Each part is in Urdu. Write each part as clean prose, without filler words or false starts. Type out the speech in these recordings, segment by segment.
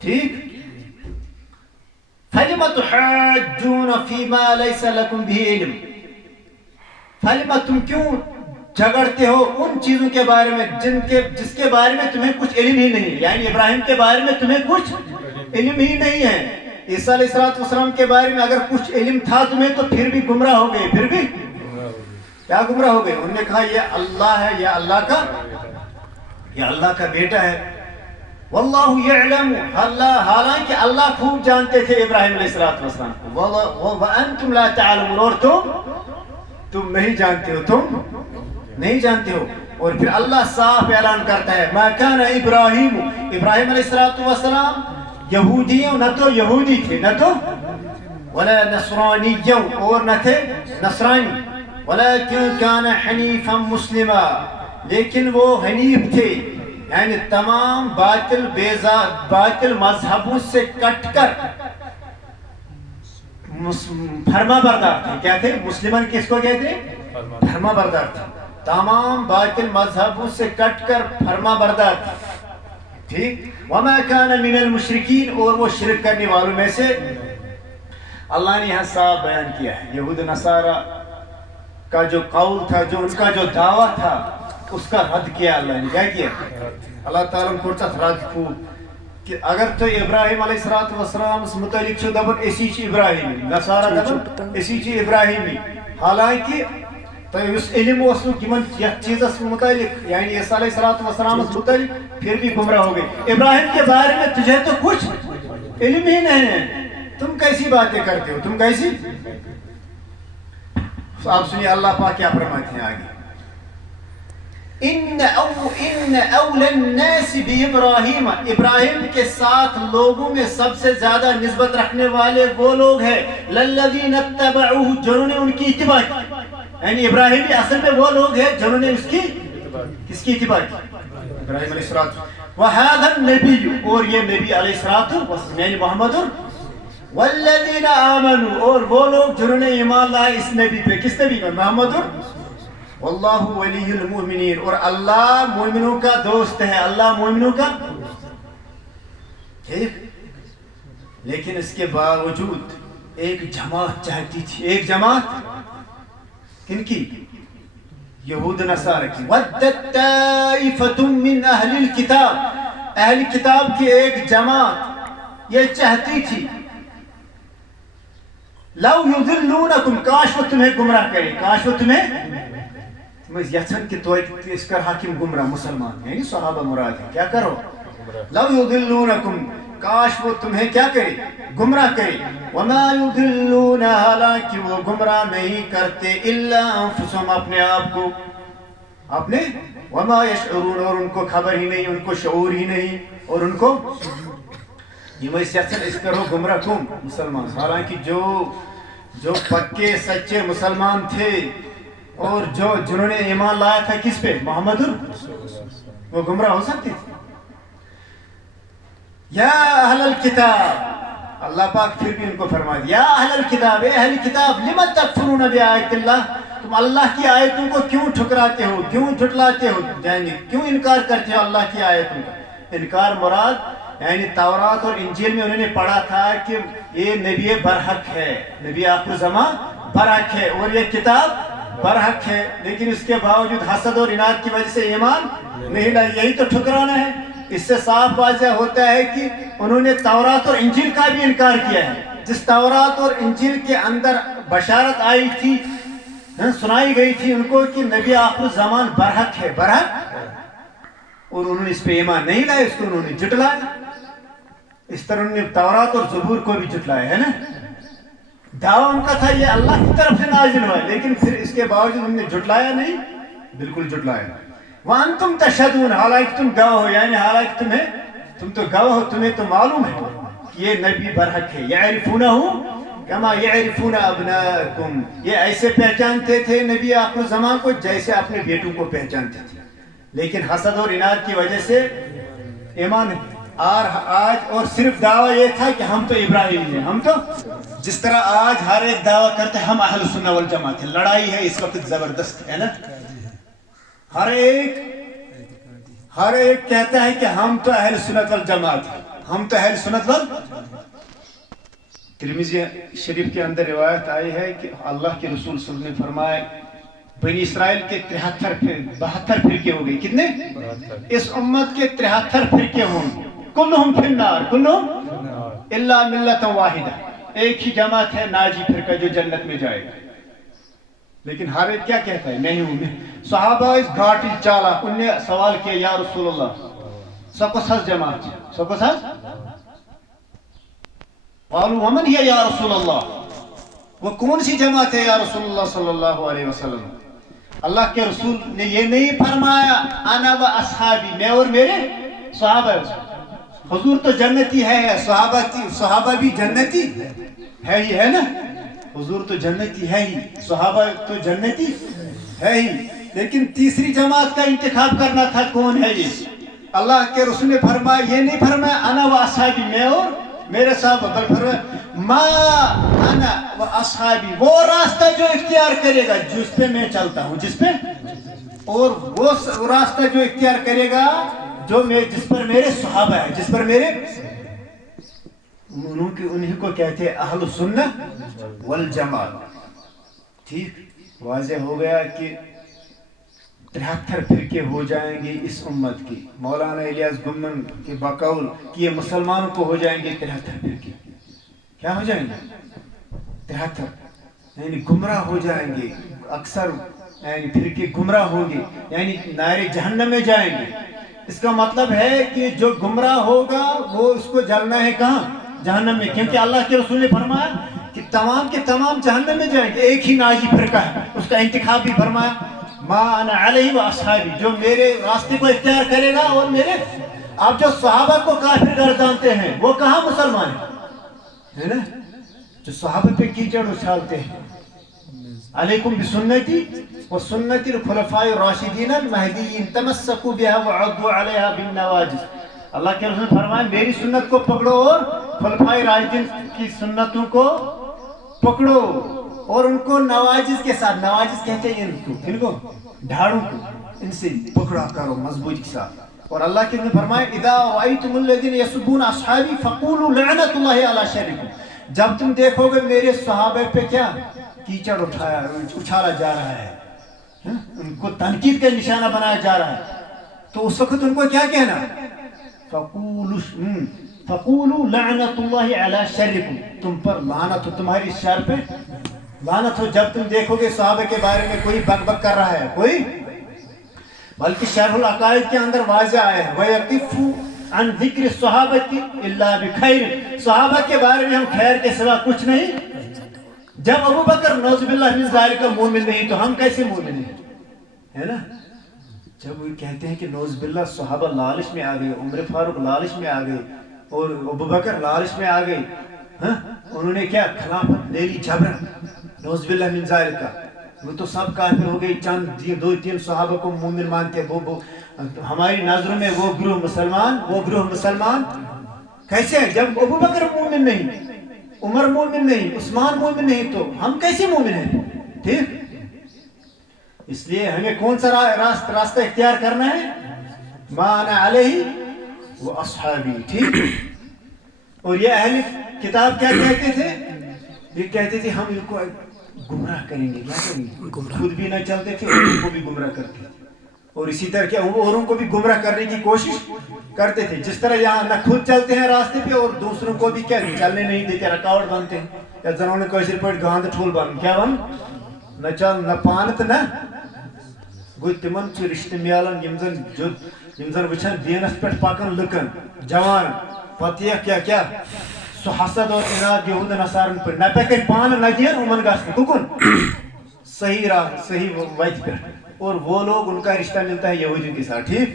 ٹھیک. فَلِمَ تُحَاجُّونَ فِي مَا لَيْسَ لَكُمْ بِهِ عِلْمٌ. فَلِمَ تم کیوں جھگڑتے ہو ان چیزوں کے بارے میں جس کے بارے میں تمہیں کچھ علم ہی نہیں. یعنی ابراہیم کے بارے میں تمہیں کچھ علم ہی نہیں ہے. عیسیٰ علیہ السلام کے بارے میں اگر کچھ علم تھا تمہیں تو پھر بھی گمراہ ہو گئے. پھر بھی کیا گمراہ ہو گئے؟ انہوں نے کہا یہ اللہ ہے، یہ اللہ کا بیٹا ہے. واللہ یعلم، حالانکہ اللہ خوب جانتے تھے ابراہیم علیہ السلام کو. وانتم لا تعلمون، اور تم نہیں جانتے ہو، تم نہیں جانتے ہو. اور پھر اللہ صاف اعلان کرتا ہے ما کان ابراہیم علیہ السلام یہودیوں، نہ تو یہودی تھے، نہ تو ولا نصرانیوں، اور نہ تھے نصرانی. ولكن كان حنیفا مسلما، لیکن وہ حنیف تھے، یعنی تمام باطل مذہبوں سے کٹ کر فرما بردار تھے. کیا تھے؟ مسلمان کس کو کہتے ہیں؟ فرما بردار تھے. تمام باطل مذہبوں سے کٹ کر فرما بردار تھے. ٹھیک. وما كان من المشرکین، اور وہ شرک کرنے والوں میں سے. اللہ نے یہاں صاف بیان کیا ہے یہود نصارہ کا جو قول تھا، جو ان کا جو دعویٰ تھا، اس کا رد کیا اللہ نے. کیا کیا؟ اللہ تعالیٰ کو رد کو کہ اگر تو ابراہیم علیہ السلام متعلق چھو دبن اسی چی ابراہیمی، نصارہ دبن اسی چی ابراہیمی. حالانکہ تو اس علم وصلو کی من چیز متعلق، یعنی عیسیٰ علیہ السلام متعلق پھر بھی گمراہ ہو گئے. ابراہیم کے بارے میں تجھے تو کچھ علم ہی نہیں ہے، تم کیسی باتیں کرتے ہو، تم کیسی. آپ سنیے اللہ پاک کیا فرماتے ہیں آگے. ان اول الناس بابراہیم، ابراہیم کے ساتھ لوگوں میں سب سے زیادہ نسبت رکھنے والے وہ لوگ ہیں للذین اتبعوہ، جنہوں نے ان کی اتباع کی. یعنی ابراہیم اصل میں وہ لوگ ہیں جنہوں نے کس کی اتباع کی؟ ابراہیم علیہ السلام. وہذا النبی، اور یہ نبی علیہ السلام یعنی محمد، والذین آمنوا، اور وہ لوگ جنہوں نے ایمان لائے اس نبی پہ. کس نبی پہ؟ محمد. واللہ ولی المؤمنین، اور اللہ مومنوں کا دوست ہے، اللہ مومنوں کا. ٹھیک. لیکن اس کے باوجود ایک جماعت چاہتی تھی، ایک جماعت کن کی؟ یہود نصارہ کی. ودت طائفۃ من اہل الکتاب، اہل کتاب کی ایک جماعت یہ چاہتی تھی لو یضلونکم، کاش وہ تمہیں گمراہ کرے، کاش وہ تمہیں یژھن کہ تو اس کر حاکم گمراہ مسلمان، یعنی صحابہ مراد ہے. کیا کرو؟ لو یضلونکم، کاش وہ تمہیں کیا کرے؟ گمراہ کرے. وما یضلون، حالانکہ وہ گمراہ نہیں کرتے الا انفسهم، اپنے آپ کو، اپنے. وما یشعرون، اور ان کو خبر ہی نہیں، ان کو شعور ہی نہیں، اور ان کو یہ میں یژھن اس کرو گمراہ کون؟ مسلمان. حالانکہ جو پکے سچے مسلمان تھے اور جنہوں نے ایمان لایا تھا کس پہ؟ محمد، وہ گمراہ ہو سکتے تھے. یا اہل الکتاب، اللہ پاک پھر بھی ان کو فرما دیا یا اہل الکتاب، اے اہل کتاب، لم تکفرون بآیات اللہ، تم اللہ کی آیتوں کو کیوں ٹھکراتے ہو، کیوں جھٹلاتے ہو، یعنی کیوں انکار کرتے ہو اللہ کی آیتوں کا. انکار مراد یعنی تورات اور انجیل میں انہوں نے پڑھا تھا کہ یہ نبی برحق ہے، نبی آخر زمان برحق ہے، اور یہ کتاب برحق ہے، لیکن اس کے باوجود حسد اور اناد کی وجہ سے ایمان نہیں لائے. یہی تو ٹھکرانا ہے. اس سے صاف واضح ہوتا ہے کہ انہوں نے تورات اور انجیل کا بھی انکار کیا ہے. جس تورات اور انجیل کے اندر بشارت آئی تھی، سنائی گئی تھی ان کو کہ نبی آخر زمان برحق ہے، برحق، اور انہوں نے اس پہ ایمان نہیں لائے، اس کو انہوں نے جھٹلایا. اس طرح انہوں نے تورات اور زبور کو بھی جھٹلایا ہے نا. دعویٰ ان کا تھا یہ اللہ کی طرف سے نازل ہوا ہے، لیکن پھر اس کے باوجود ہم نے جھٹلایا نہیں، بالکل جھٹلایا. وانتم تشہدون، حالانکہ تم گواہ ہو، یعنی حالانکہ تم تو گواہ ہو، تمہیں تو معلوم ہے کہ یہ نبی برحق ہے. یعرفونہ کما یعرفون ابناءکم، یہ ایسے پہچانتے تھے نبی آخر زمان کو جیسے اپنے بیٹوں کو پہچانتے تھے، لیکن حسد اور اناد کی وجہ سے ایمان آج اور صرف دعویٰ یہ تھا کہ ہم تو ابراہیمی ہیں. ہم تو جس طرح آج ہر ایک دعویٰ کرتے ہیں ہم اہل سنہ والجماعت ہیں. لڑائی ہے اس وقت زبردست ہے نا. ہر ہر ایک کہتا ہے کہ ہم تو اہل سنت والجماعت ہیں، ہم تو اہل سنت ترمذی شریف کے اندر روایت آئی ہے کہ اللہ کے رسول صلی اللہ علیہ وسلم نے فرمایا بنی اسرائیل کے 72 فرقے ہو گئے. کتنے؟ اس امت کے 73 فرقے ہوں گے. کلہم فی النار، کلہم الا ملۃ واحدہ، ایک ہی جماعت ہے ناجی فرقہ جو جنت میں جائے گا. لیکن ہر ایک کیا کہتا ہے؟ میں ہوں. صحابہ اس گھاٹی چالا انہوں نے سوال کیا یا رسول اللہ سب کو سچ جماعت سب کو سچ قالوا ومن هي یا رسول اللہ، وہ کون سی جماعت ہے یا رسول اللہ صلی اللہ علیہ وسلم؟ اللہ کے رسول نے یہ نہیں فرمایا انا و اصحابی، میں اور میرے صحابہ. حضور تو جنتی ہے، صحابہ بھی جنتی ہے ہی، ہے نا؟ حضور تو جنتی ہے ہی، صحابہ تو جنتی ہے ہی، لیکن تیسری جماعت کا انتخاب کرنا تھا کون ہے یہ؟ اللہ کے رسول نے فرمایا، یہ نہیں فرمایا انا و اصحابی، میں اور میرے صحابہ، بل فرمایا ما انا و اصحابی، وہ راستہ جو اختیار کرے گا جس پہ میں چلتا ہوں، جس پہ، اور وہ راستہ جو اختیار کرے گا جس پر میرے صحابہ ہیں، جس پر میرے، انہیں کو کہتے ہیں اہل سنت والجماعت. ٹھیک واضح ہو گیا کہ 73 فرقے ہو جائیں گے اس امت کی. مولانا الیاس گمن کے بقول کہ یہ مسلمانوں کو ہو جائیں گے 73 فرقے. کیا ہو جائیں گے؟ 73، یعنی گمراہ ہو جائیں گے. اکثر یعنی فرقے گمراہ ہوں گے، یعنی نارے جہنم میں جائیں گے. اس کا مطلب ہے کہ جو گمراہ ہوگا وہ اس کو جلنا ہے کہاں؟ جہنم میں. کیونکہ اللہ کے رسول نے فرمایا کہ تمام کے تمام جہنم میں جائیں گے. ایک ہی ناجی فرقہ ہے، اس کا انتخاب بھی فرمایا ما انا علیہ و اصحابی، جو میرے راستے کو اختیار کرے گا اور میرے. آپ جو صحابہ کو کافر گردانتے ہیں وہ کہاں مسلمان ہے نا؟ جو صحابہ پہ کیچڑ اچھالتے ہیں. علیکم بسنتی وسنت الخلفاء الراشدین المہدیین تمسکوا بها وعضوا علیہا بالنواجذ. اللہ کے رسول نے فرمایا میری سنت کو پکڑو اور خلفاء راشدین کی سنتوں کو پکڑو اور ان کو نواجذ کے ساتھ، نواجذ کہتے ہیں ان کو ڈھاڑوں کو، ان سے پکڑا کرو مضبوطی کے ساتھ. اور اللہ کے رسول نے فرمایا اذا رأیتم الذین یسبون اصحابی فقولوا لعنت اللہ علی شرکم. جب تم دیکھو گے میرے صحابہ پہ کیا کیچڑ اچھالا جا رہا ہے، ان کو تنقید کا نشانہ بنایا جا رہا ہے، تو اس وقت ان کو کیا کہنا؟ فقولوا لعنت اللہ علی شرکم، تم پر لعنت ہو، تمہاری شر پہ لعنت ہو. جب تم دیکھو گے صحابہ کے بارے میں کوئی بک بک کر رہا ہے، کوئی، بلکہ شرح العقائد کے اندر واضح آیا ہے وَيَقِفُ عَنْ ذِكْرِ الصَّحَابَةِ إِلَّا بِخَيْرٍ، صحابہ کے بارے میں ہم خیر کے سوا کچھ نہیں. جب ابو بکر نعوذ باللہ من ذالک مومن نہیں تو ہم کیسے مومن ہیں؟ ہے نا؟ جب وہ کہتے ہیں کہ نعوذ باللہ صحابہ لالچ میں آ گئے، عمر فاروق لالچ میں آ گئے اور ابو بکر لالچ میں آ گئے، انہوں نے کیا خلافت لے لی جبرن، نعوذ باللہ من ذالک. وہ تو سب کافر ہو گئے، چند دو تین صحابہ کو مومن مانتے. وہ ہماری نظروں میں وہ گروہ مسلمان کیسے ہیں؟ جب ابو بکر مومن نہیں، عمر مومن نہیں، عثمان مومن نہیں، تو ہم کیسے مومن ہیں؟ ٹھیک، اس لیے ہمیں کون سا راستہ اختیار کرنا ہے؟ ما انا علیہ و اصحابی. ٹھیک. اور یہ اہل کتاب کیا کہتے تھے؟ یہ کہتے تھے ہم ان کو گمراہ کریں گے. کیا کریں گے؟ خود بھی نہ چلتے تھے، ان کو بھی گمراہ کرتے تھے، اور اسی طرح کیا اوروں کو بھی گمراہ کرنے کی کوشش کرتے تھے. جس طرح یہاں نہ خود چلتے ہیں راستے پہ اور دوسروں کو بھی کیا چلنے نہیں دیتے، رکاوٹ بنتے ہیں. یا زنوں نے کوئی پہ گاند ٹھول بن کیا بن نہ چل نہ پانت نہ گو تمن رشتہ ملان یم زن وچھان دینس پہ پکان لکن جوان پتہ کیا سو حسد اور اناد یہود نصارن پر نہ پکن پان نہ دین امن گھن ککن صحیح راہ صحیح وتہ پہ، اور وہ لوگ ان کا رشتہ ملتا ہے یہودیوں کے ساتھ. ٹھیک.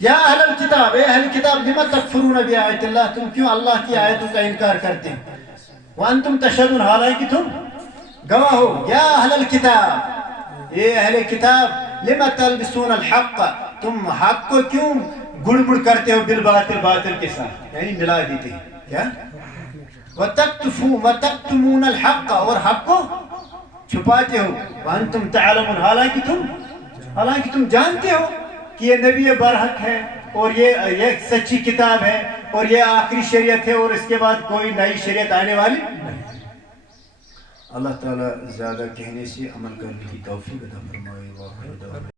یا اہل الکتاب، اے اہل کتاب لما تکفرون بآیات اللہ، تم کیوں اللہ کی آیتوں کا انکار کرتے ہیں؟ وانتم تشہدون، حالانکہ تم گواہ ہو. یا اہل الکتاب، اے اہل کتاب لما تلبسون الحق، تم حق کو کیوں گڑبڑ کرتے ہو بالباطل، باطل کے ساتھ، یعنی ملا دیتے ہیں. کیا؟ وتکتمون الحق، اور حق کو چھپاتے ہو. وانتم تعلمون، حالانکہ تم جانتے ہو کہ یہ نبی برحق ہے، اور یہ سچی کتاب ہے اور یہ آخری شریعت ہے اور اس کے بعد کوئی نئی شریعت آنے والی نہیں۔ اللہ تعالیٰ زیادہ کہنے سے عمل کرنے کی توفیق عطا فرمائے۔